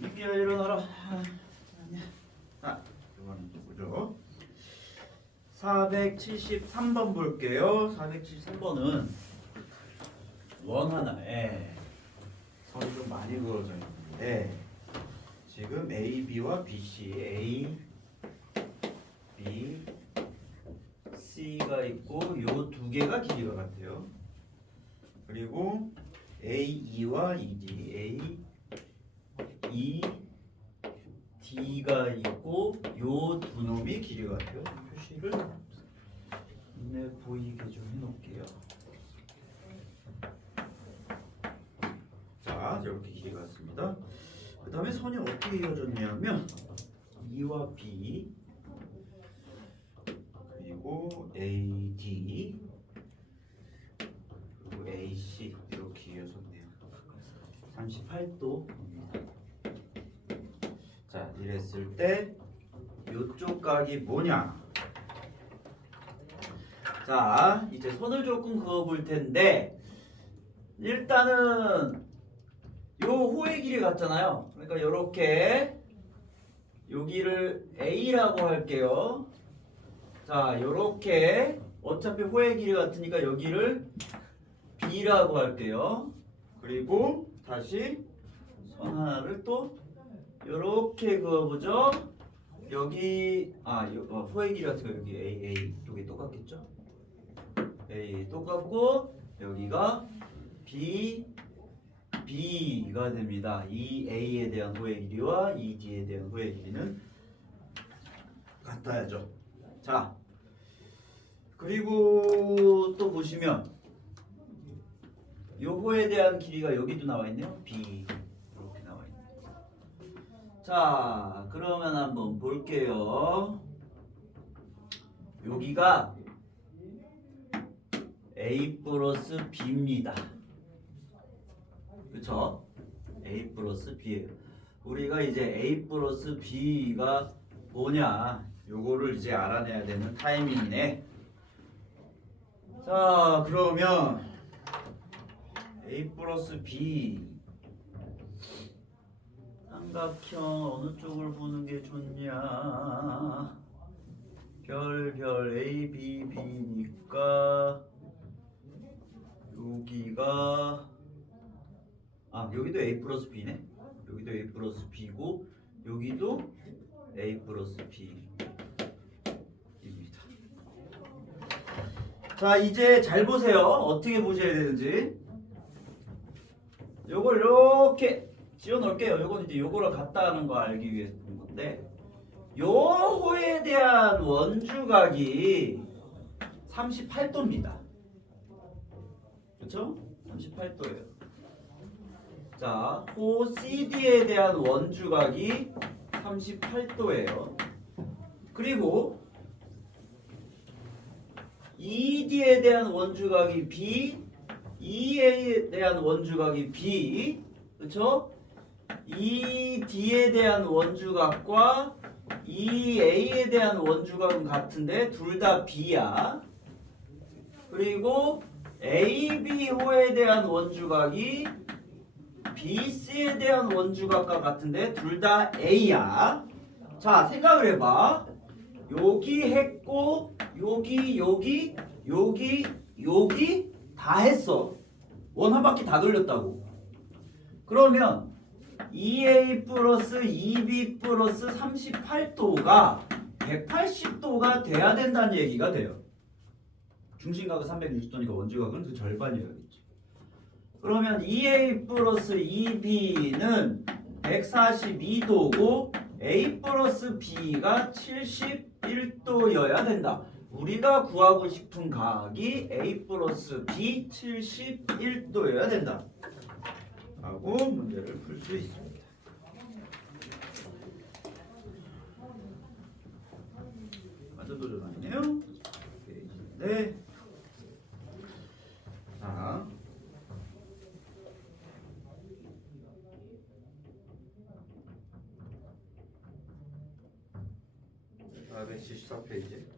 이비야 일어나라. 아, 아니야. 아, 이거는 누구죠? 473번 볼게요. 473번은 원 하나에 선이 좀 많이 그어져 있는데 지금 A, B와 B, C, A, B, C가 있고 요 두 개가 길이가 같아요. 그리고 A, E와 ED, A, E, D가 있고 요 두 놈이 길이가 같아요. 표시를 눈에 보이게 좀 해놓을게요. 자, 이렇게 길이가 같습니다. 그 다음에 선이 어떻게 이어졌냐면 E와 B 그리고 AD 그리고 AC 이렇게 이어졌네요. 38도입니다. 자, 이랬을 때 이쪽 각이 뭐냐? 자, 이제 선을 조금 그어 볼 텐데 일단은 요 호의 길이 같잖아요. 그러니까 요렇게 여기를 A라고 할게요. 자, 요렇게 어차피 호의 길이 같으니까 여기를 B라고 할게요. 그리고 다시 선 하나를 또 요렇게 그어보죠. 여기 아 요, 어, 호의 길이 같은 거 여기 A A 여기 똑같겠죠? A 똑같고 여기가 B B가 됩니다. 이 A에 대한 호의 길이와 이 D에 대한 호의 길이는 같아야죠. 자, 그리고 또 보시면 요 호에 대한 길이가 여기도 나와 있네요. B 이렇게. 자, 그러면 한번 볼게요. 여기가 A 플러스 B입니다. 그쵸? A 플러스 B예요. 우리가 이제 A 플러스 B가 뭐냐 요거를 이제 알아내야 되는 타이밍이네. 자 그러면 A 플러스 B 삼각형 어느 쪽을 보는 게 좋냐? 별별 A, B, B니까 여기가 아 여기도 A 플러스 B네. 여기도 A 플러스 B고 여기도 A 플러스 B입니다. 자 이제 잘 보세요. 어떻게 보셔야 되는지. 요걸 이렇게 지워 놓을게요 요건 이제 요거를 갖다 하는 거 알기 위해서 본 건데 요 호에 대한 원주각이 38도입니다 그쵸? 38도예요 자, 호 CD에 대한 원주각이 38도예요. 그리고 ED에 대한 원주각이 B, EA에 대한 원주각이 B, 그렇죠? ED에 대한 원주각과 EA에 대한 원주각은 같은데 둘 다 B야. 그리고 AB호에 대한 원주각이 BC에 대한 원주각과 같은데 둘 다 A야. 자, 생각을 해봐. 여기 했고 여기 여기 여기 여기 다 했어. 원 한 바퀴 다 돌렸다고. 그러면 2A 플러스 2B 플러스 38도가 180도가 돼야 된다는 얘기가 돼요. 중심각은 360도니까 원주각은 그 절반이어야겠죠. 그러면 2A 플러스 2B는 142도고 A 플러스 B가 71도여야 된다. 우리가 구하고 싶은 각이 A 플러스 B 71도여야 된다. 하고 문제를 풀 수 있습니다. 완전 도전 아니네요. 페이지인데 자. 다음에 74페이지.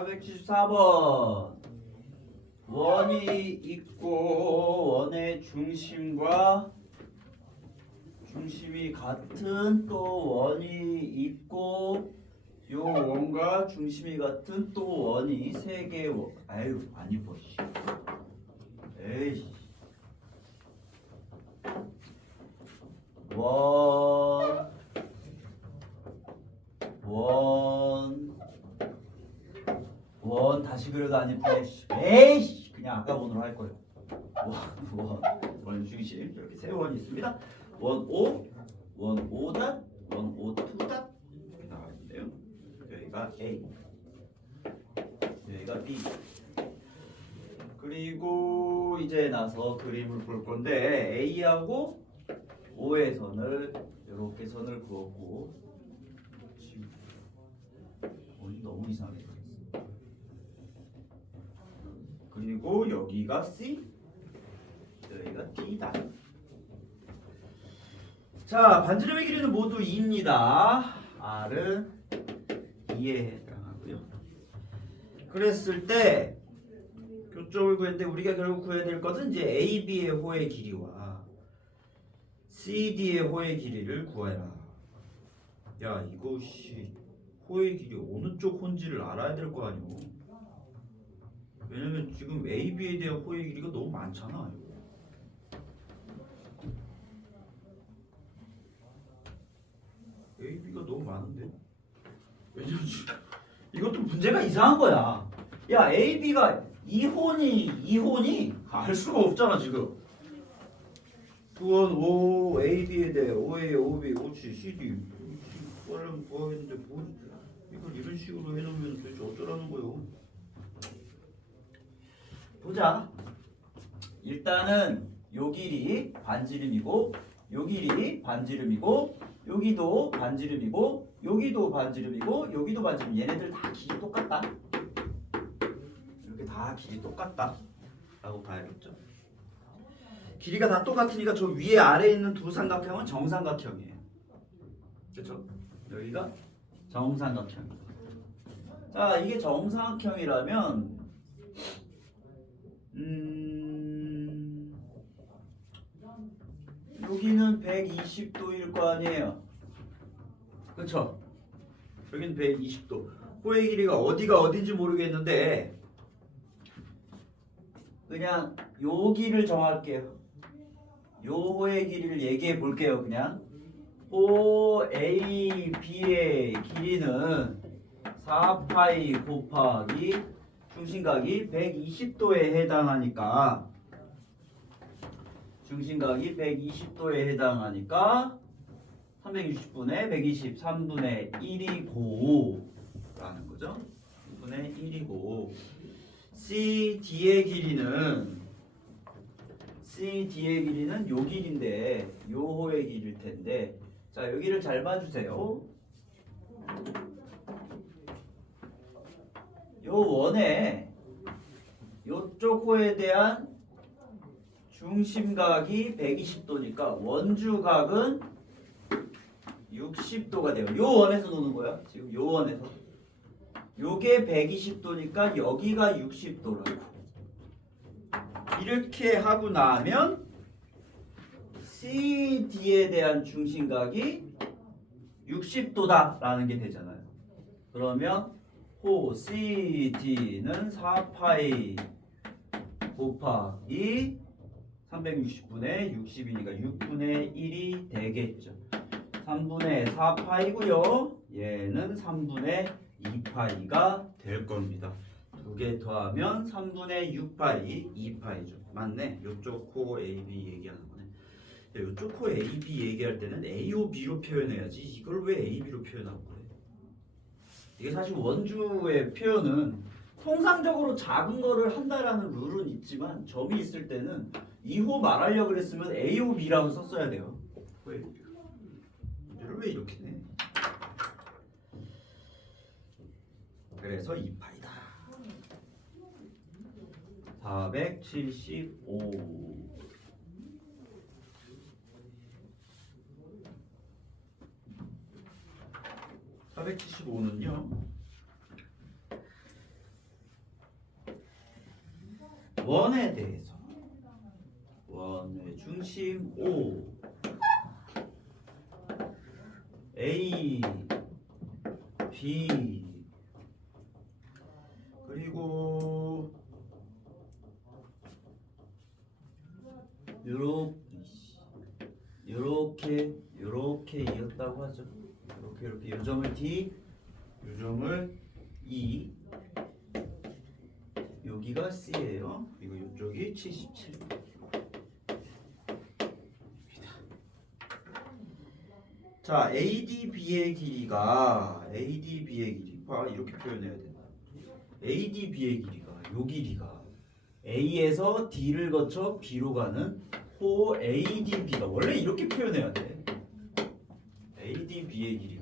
474번. 원이 있고 원의 중심과 중심이 같은 또 원이 있고 요 원과 중심이 같은 또 원이 세 개의 원. 아유 안 이뻐 씨. 에이 원 원, 원 다시 그려도 안 예쁘네. 씨. 에이씨, 그냥 아까 원으로 할 거예요. 원, 원, 원 중심 이렇게 세 원이 있습니다. 원 오, 원 오닷, 원 오투닷 이렇게 나와 있는데요. 여기가 A, 여기가 B. 그리고 이제 나서 그림을 볼 건데 A하고 O의 선을 이렇게 선을 그었고 지금 원이 너무 이상하 그리고 여기가 C, 여기가 D다. 자, 반지름의 길이는 모두 2입니다. R은 2에 해당하고요. 그랬을 때 교점을 구했는데 우리가 결국 구해야 될 것은 이제 AB의 호의 길이와 CD의 호의 길이를 구해라. 야, 씨 호의 길이 어느 쪽 혼지를 알아야 될 거 아니오. 왜냐면 지금 AB에 대한 호의 길이가 너무 많잖아. 이거. AB가 너무 많은데. 왜냐면 이것도 문제가 이상한 거야. 야, AB가 2혼이 2혼이 알 수가 없잖아 지금. 9원 5 AB에 대해 5A 5B 5C CD 구하려면 구하겠는데 뭐 이걸 이런 식으로 해놓으면 도대체 어쩌라는 거요? 보자. 일단은 요 길이 반지름이고 요 길이 반지름이고 여기도 반지름이고 여기도 반지름이고 여기도 반지름 얘네들 다 길이 똑같다. 이렇게 다 길이 똑같다. 라고 봐야겠죠. 길이가 다 똑같으니까 저 위에 아래에 있는 두 삼각형은 정삼각형이에요. 그렇죠? 여기가 정삼각형이에요. 자, 이게 정삼각형이라면 음 여기는 120도일 거 아니에요. 그렇죠? 여기는 120도. 호의 길이가 어디가 어딘지 모르겠는데 그냥 여기를 정할게요. 요 호의 길이를 얘기해 볼게요. 그냥 O A B의 길이는 4파이 곱하기 중심각이 120도에 해당하니까 중심각이 120도에 해당하니까 360분의 120, 3분의 1이고 라는 거죠. 3분의 1이고 CD의 길이는 CD의 길이는 요 길인데 요 호의 길일 텐데 자 여기를 잘 봐주세요. 요 원에 요쪽 호에 대한 중심각이 120도니까 원주각은 60도가 돼요. 요 원에서 노는 거야. 지금 요 원에서. 요게 120도니까 여기가 60도라고. 이렇게 하고 나면 CD에 대한 중심각이 60도다라는 게 되잖아요. 그러면 호 CD는 4파이 곱하기 360분의 60이니까 6분의 1이 되겠죠. 3분의 4파이고요. 얘는 3분의 2파이가 될 겁니다. 두 개 더하면 3분의 6파이 2파이죠. 맞네. 이쪽 코 AB 얘기하는 거네. 이쪽 코 AB 얘기할 때는 AOB로 표현해야지. 이걸 왜 AB로 표현하고? 이게 사실 원주의 표현은 통상적으로 작은 거를 한다라는 룰은 있지만 점이 있을 때는 2호 말하려고 그랬으면 AOB라고 썼어야 돼요. 왜? 왜 이렇게 내? 그래서 2파이다. 475 475는요. 원에 대해서 원의 중심 5 요점을 E 여기가 C예요. 그리고 이쪽이 77. 자, ADB의 길이가 ADB의 길이 봐 이렇게 표현해야 된다. ADB의 길이가 요 길이가 A에서 D를 거쳐 B로 가는 호 ADB가 원래 이렇게 표현해야 돼. ADB의 길이가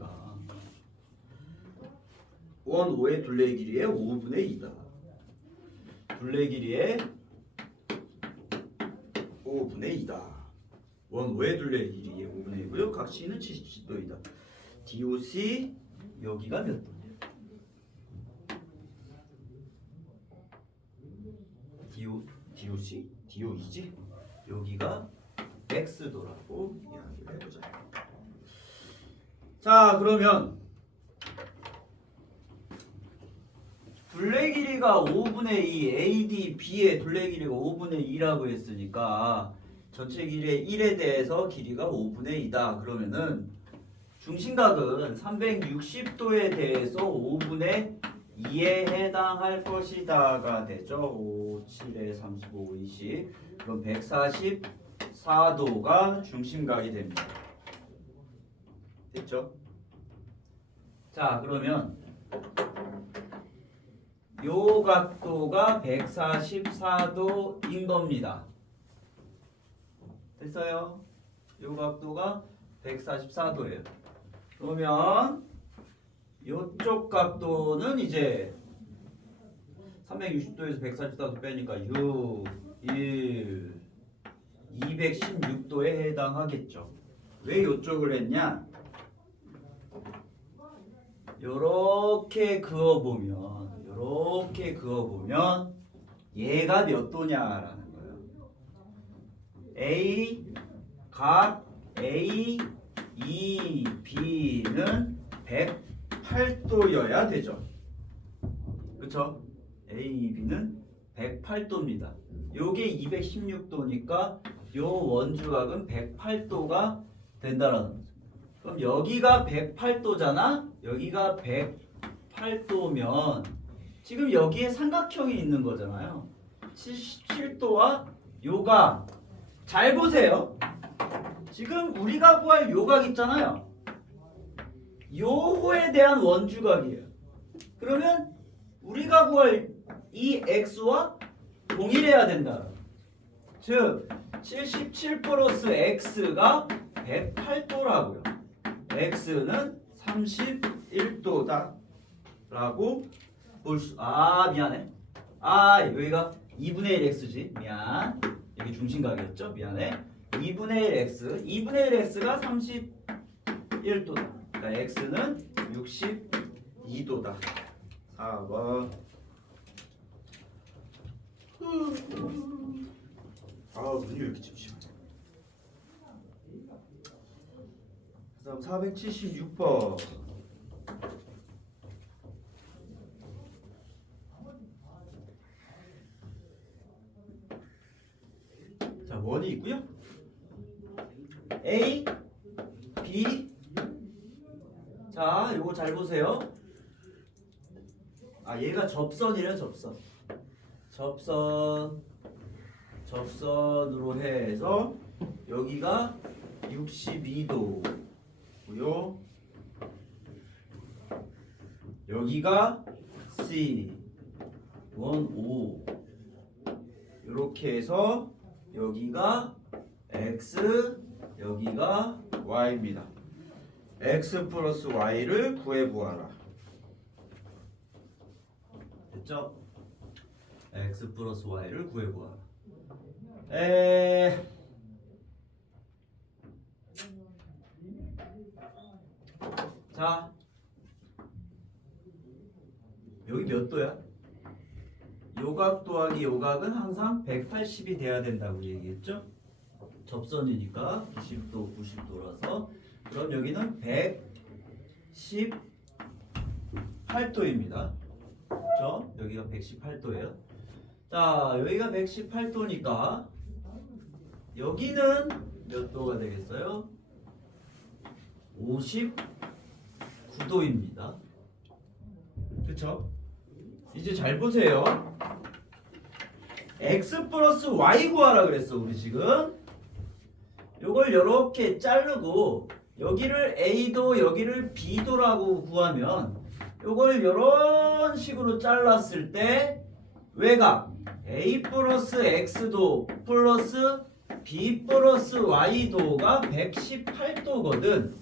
원 5의 둘레 길이의 5분의 2다. 둘레 길이의 5분의 2다. 원 5의 둘레 길이의 5분의 2고요. 각 C는 77도이다. DOC 여기가 몇 도냐? DO, DOC? DO이지? 여기가 X도라고 이야기를 해보자. 자, 그러면 둘레 길이가 5분의 2, AD, B의 둘레 길이가 5분의 2라고 했으니까 전체 길이의 1에 대해서 길이가 5분의 2다. 그러면은 중심각은 360도에 대해서 5분의 2에 해당할 것이다가 되죠. 5, 7에 35, 20. 그럼 144도가 중심각이 됩니다. 됐죠? 자, 그러면 요 각도가 144도인 겁니다. 됐어요? 요 각도가 144도예요. 그러면 요쪽 각도는 이제 360도에서 144도 빼니까 6, 1, 216도에 해당하겠죠. 왜 요쪽을 했냐? 요렇게 그어보면 요렇게 그어보면 얘가 몇 도냐라는 거예요. A 각 A, E, B는 108도여야 되죠. 그쵸? A, E, B는 108도입니다. 요게 216도니까 요 원주각은 108도가 된다라는 거죠. 그럼 여기가 108도잖아? 여기가 108도면 지금 여기에 삼각형이 있는 거잖아요. 77도와 요각 잘 보세요. 지금 우리가 구할 요각 있잖아요. 요호에 대한 원주각이에요. 그러면 우리가 구할 이 x와 동일해야 된다. 즉, 77 플러스 x가 108도라고요. x는 31도다. 라고 볼 수, 아, 미안해. 아, 여기가 2분의 1 x지. 미안. 여기 중심각이었죠? 미안해. 2분의 1 x. 2분의 1 x가 31도다. 그러니까 x는 62도다. 4번. 아, 눈이 왜 이렇게 침침하냐. 그다음 476번. 자, 원이 있고요. A, B. 자, 요거 잘 보세요. 아, 얘가 접선이래요, 접선. 접선. 접선으로 해서 여기가 62도고요. 여기가 C 1 5 이렇게 해서 여기가 X 여기가 Y입니다. X 플러스 Y를 구해보아라. 됐죠? X 플러스 Y를 구해보아라. 에... 자 여기 몇 도야? 요각 더하기 요각은 항상 180이 돼야 된다고 얘기했죠? 접선이니까 90도, 90도라서 그럼 여기는 118도입니다. 그렇죠? 여기가 118도예요. 자, 여기가 118도니까 여기는 몇 도가 되겠어요? 59도입니다. 그쵸? 이제 잘 보세요. X 플러스 y 구하라 그랬어 우리 지금. 요걸 이렇게 자르고 여기를 a도 여기를 b도라고 구하면 요걸 이런 식으로 잘랐을 때 외곽 a 플러스 x도 플러스 b 플러스 y도가 118도거든.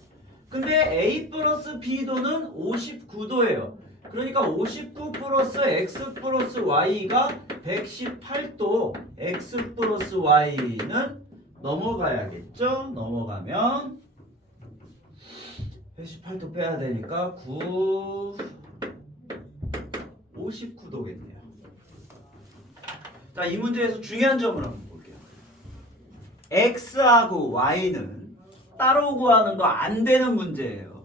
근데 a 플러스 b도는 59도예요. 그러니까 59 플러스 x 플러스 y가 118도 x 플러스 y는 넘어가야겠죠? 넘어가면 118도 빼야 되니까 9 59도겠네요. 자, 이 문제에서 중요한 점을 한번 볼게요. x하고 y는 따로 구하는 거 안 되는 문제예요.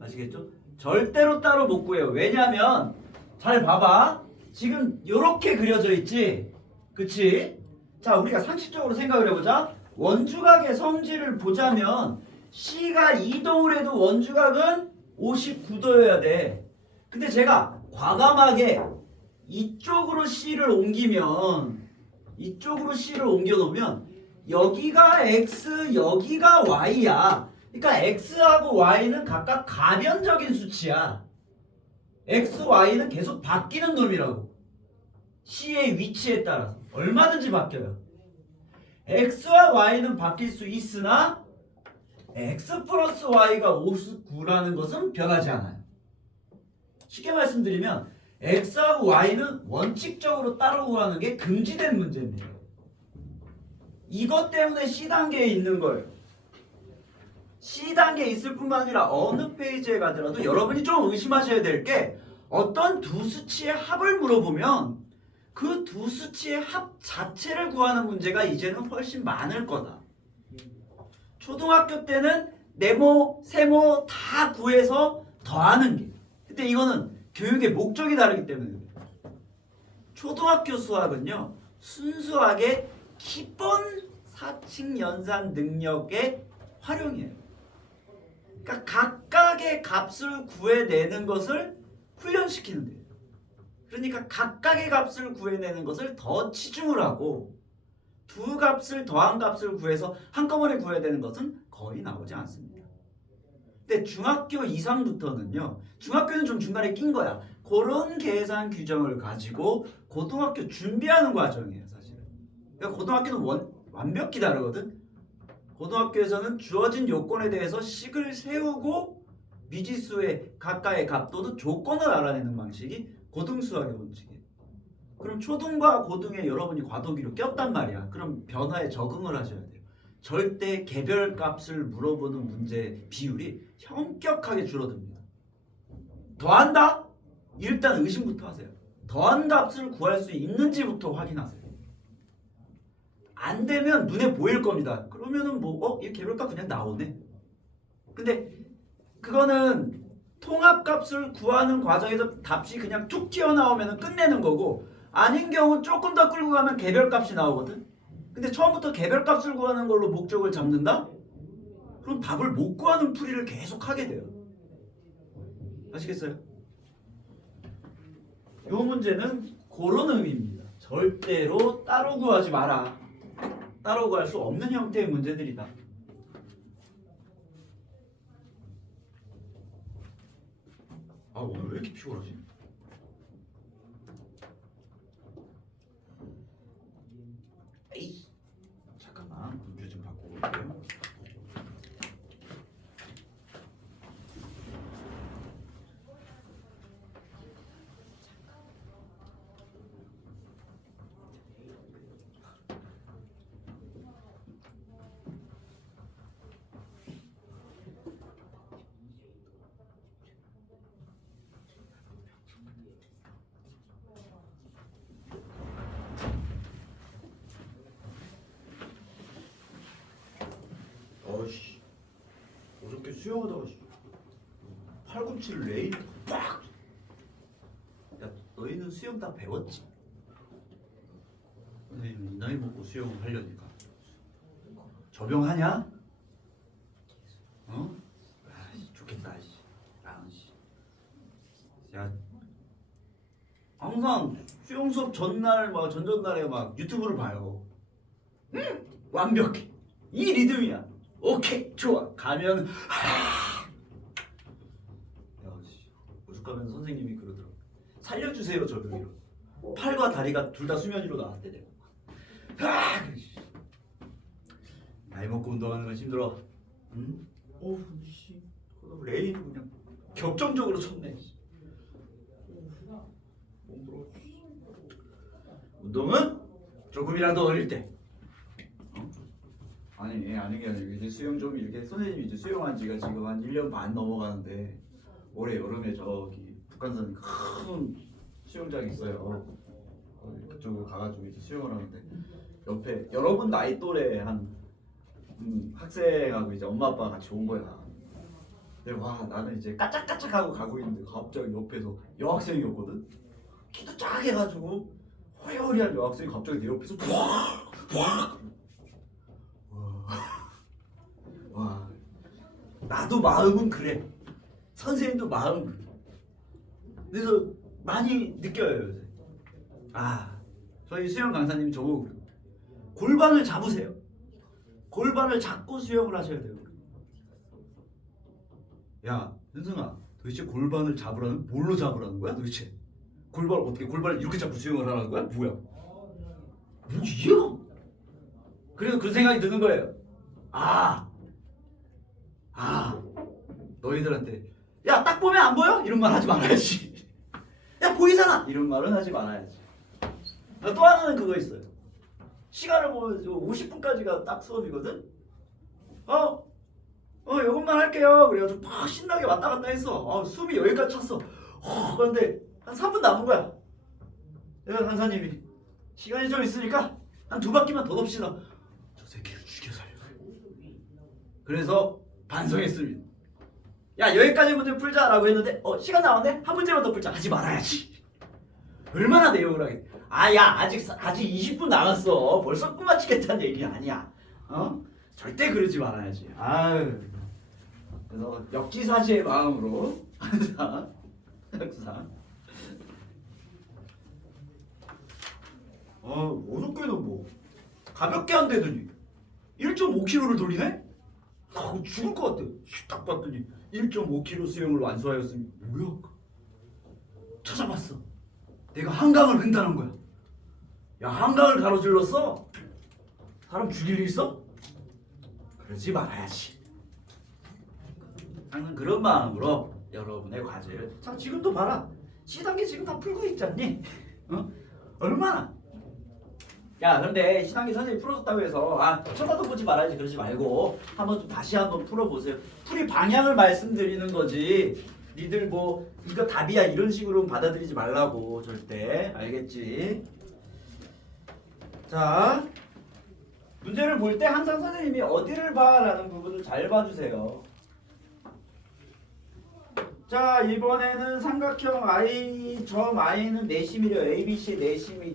아시겠죠? 절대로 따로 못 구해요. 왜냐면 잘 봐봐. 지금 이렇게 그려져 있지. 그치? 자, 우리가 상식적으로 생각을 해보자. 원주각의 성질을 보자면 C가 이동을 해도 원주각은 59도여야 돼. 근데 제가 과감하게 이쪽으로 C를 옮기면 이쪽으로 C를 옮겨 놓으면 여기가 X, 여기가 Y야. 그러니까 X하고 Y는 각각 가변적인 수치야. X, Y는 계속 바뀌는 놈이라고. C의 위치에 따라서 얼마든지 바뀌어요. X와 Y는 바뀔 수 있으나 X 플러스 Y가 59라는 것은 변하지 않아요. 쉽게 말씀드리면 X하고 Y는 원칙적으로 따로 구하는 게 금지된 문제입니다. 이것 때문에 C단계에 있는 거예요. C단계에 있을 뿐만 아니라 어느 페이지에 가더라도 여러분이 좀 의심하셔야 될 게 어떤 두 수치의 합을 물어보면 그 두 수치의 합 자체를 구하는 문제가 이제는 훨씬 많을 거다. 초등학교 때는 네모, 세모 다 구해서 더하는 게. 근데 이거는 교육의 목적이 다르기 때문에. 초등학교 수학은요. 순수하게 기본 사칙 연산 능력의 활용이에요. 그러니까 각각의 값을 구해내는 것을 훈련시키는 거예요. 그러니까 각각의 값을 구해내는 것을 더 치중을 하고 두 값을 더한 값을 구해서 한꺼번에 구해야 되는 것은 거의 나오지 않습니다. 근데 중학교 이상부터는요. 중학교는 좀 중간에 낀 거야. 그런 계산 규정을 가지고 고등학교 준비하는 과정이에요, 사실은. 그러니까 고등학교는 원, 완벽히 다르거든. 고등학교에서는 주어진 요건에 대해서 식을 세우고 미지수의 가까의 값 또는 조건을 알아내는 방식이 고등수학의 원칙이에요. 그럼 초등과 고등에 여러분이 과도기로 꼈단 말이야. 그럼 변화에 적응을 하셔야 돼요. 절대 개별 값을 물어보는 문제 비율이 현격하게 줄어듭니다. 더한다? 일단 의심부터 하세요. 더한 값을 구할 수 있는지부터 확인하세요. 안 되면 눈에 보일 겁니다. 그러면은 뭐, 어? 이 개별값 그냥 나오네. 근데 그거는 통합 값을 구하는 과정에서 답이 그냥 툭 튀어나오면 끝내는 거고 아닌 경우 조금 더 끌고 가면 개별 값이 나오거든. 근데 처음부터 개별 값을 구하는 걸로 목적을 잡는다? 그럼 답을 못 구하는 풀이를 계속 하게 돼요. 아시겠어요? 이 문제는 그런 의미입니다. 절대로 따로 구하지 마라. 따로 구할 수 없는 형태의 문제들이다. 아 오늘 왜 이렇게 피곤하지? 수영하다가 팔꿈치를 레일 빡. 야 너희는 수영 다 배웠지? 선생님 이 나이 먹고 수영을 하려니까 적용하냐? 어? 아이, 좋겠다 씨. 나은 씨. 야 항상 수영 수업 전날 막 전전날에 막 유튜브를 봐요. 음 완벽해. 이 리듬이야. 오케이 좋아 가면 하. 야 씨. 오죽 가면 선생님이 그러더라고. 살려주세요 저 여기로. 팔과 다리가 둘 다 수면 위로 나왔대 내가. 아, 그래, 씨. 나이 먹고 운동하는 건 힘들어. 응? 어우 씨. 레이를 그냥 격정적으로 쳤네. 씨. 몸들어. 운동은 조금이라도 어릴 때. 어? 아니 아는 게 아니고 이제 수영 좀 이렇게 선생님이 이제 수영한 지가 지금 한 1년 반 넘어가는데 올해 여름에 저기 북한산 큰 수영장이 있어요. 그쪽으로 가가지고 이제 수영을 하는데 옆에 여러분 나이 또래 한 음, 학생하고 이제 엄마 아빠가 같이 온 거야. 근데 와 나는 이제 까짝까짝하고 가고 있는데 갑자기 옆에서 여학생이었거든. 키도 작 해가지고 호요리한 여학생이 갑자기 내 옆에서 와, 와 나도 마음은 그래. 선생님도 마음 그래. 그래서 많이 느껴요 요새. 아 저희 수영 강사님이 저보고. 골반을 잡으세요. 골반을 잡고 수영을 하셔야 돼요. 야, 현승아, 도대체 골반을 잡으라는 뭘로 잡으라는 거야, 도대체? 골반을 어떻게 골반을 이렇게 잡고 수영을 하라는 거야? 뭐야? 뭐지요? 그래서 그 생각이 드는 거예요. 아, 아, 너희들한테 야, 딱 보면 안 보여? 이런 말 하지 말아야지. 야, 보이잖아. 이런 말은 하지 말아야지. 나또 하나는 그거 있어요. 시간을 보면 50분까지가 딱 수업이거든. 어, 어, 이것만 할게요. 그래가지고 막 신나게 왔다 갔다 했어. 어, 숨이 여기까지 찼어. 어, 그런데 한 3분 남은 거야. 내가 강사님이 시간이 좀 있으니까 한 두 바퀴만 더 돕시다. 저 새끼를 죽여 살려고. 그래서 반성했습니다. 야 여기까지 문제 풀자라고 했는데 어 시간 남았네 한 문제만 더 풀자 하지 말아야지. 얼마나 내용을 하게? 아야 아직 사- 아직 20분 남았어. 벌써 끝 맞히겠다는 얘기 아니야. 어? 절대 그러지 말아야지. 아유. 그래서 역지사지의 마음으로 항상 항상. 어 어저께는 뭐 가볍게 한대더니 1.5kg를 돌리네? 아, 죽을 것 같아. 딱 봤더니 1.5kg 수영을 완수하였으니 뭐야? 찾아봤어. 내가 한강을 횡단한 거야. 야 한강을 가로질렀어? 사람 죽일 일 있어? 그러지 말아야지. 항상 그런 마음으로 여러분의 과제를 자 지금도 봐라. 시단계 지금 다 풀고 있잖니? 어? 얼마나? 야 근데 신학기 선생님이 풀어줬다고 해서 아 쳐다도 보지 말아야지 그러지 말고 한번 좀 다시 한번 풀어보세요. 풀이 방향을 말씀드리는 거지. 니들 뭐 이거 답이야 이런 식으로 받아들이지 말라고 절대. 알겠지? 자 문제를 볼 때 항상 선생님이 어디를 봐라는 부분을 잘 봐주세요. 자 이번에는 삼각형 I 점 I는 내심이래요. ABC 내심이